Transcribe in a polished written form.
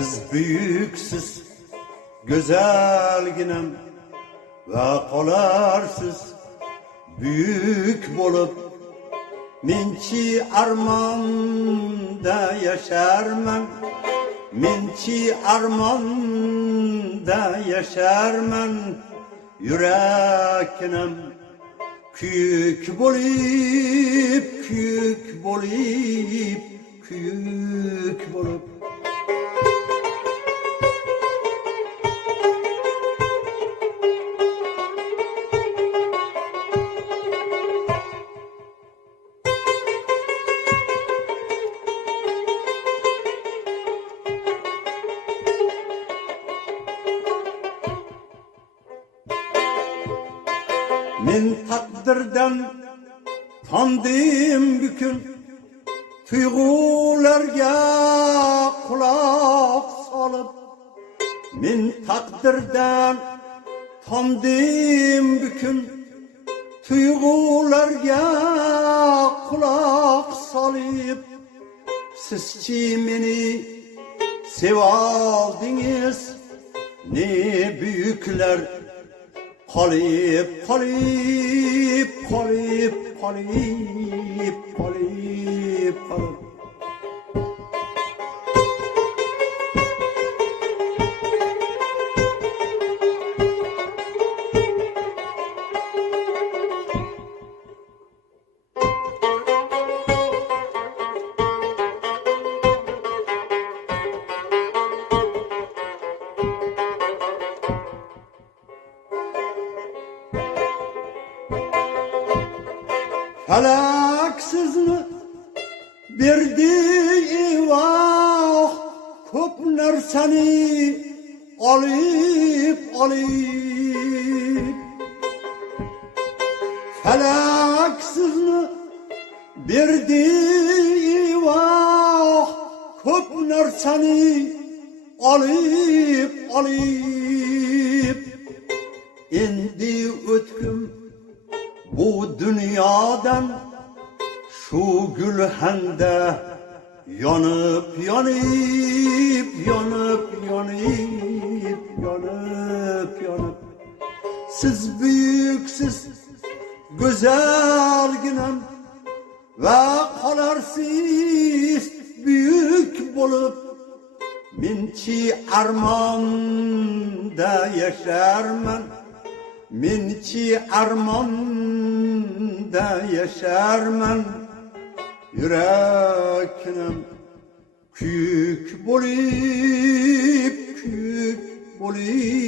Siz büyüksüz, güzelginem ve qolarsiz büyük bolup. Minçi armanda yaşarman, minçi armanda yaşarman. Yürekinem kuyuk bolup, kuyuk bolup, kuyuk bolup. Men takdirden tandım bükün, tuyg'ularga quloq solib. Men takdirden tandım bükün, tuyg'ularga quloq solib. Sizchi meni sevaldingiz, ne büyükler qolib, qolib, qolib, qolib, qolib, qolib. Felak sizni berdi eyvah, ko'p narsani olib, olib. Felak sizni berdi eyvah, ko'p narsani olib, olib. Endi o'tkim bu dünyadan, şu gülhanda yanıp, yanıp, yanıp, yanıp, yanıp, yanıp. Siz büyüksüz, güzelginem ve qolarsız büyük bolup. Minçi armanda yaşarman, minçi armanda yaşarman. Yürekinem kuyuk bolup, kuyuk bolup.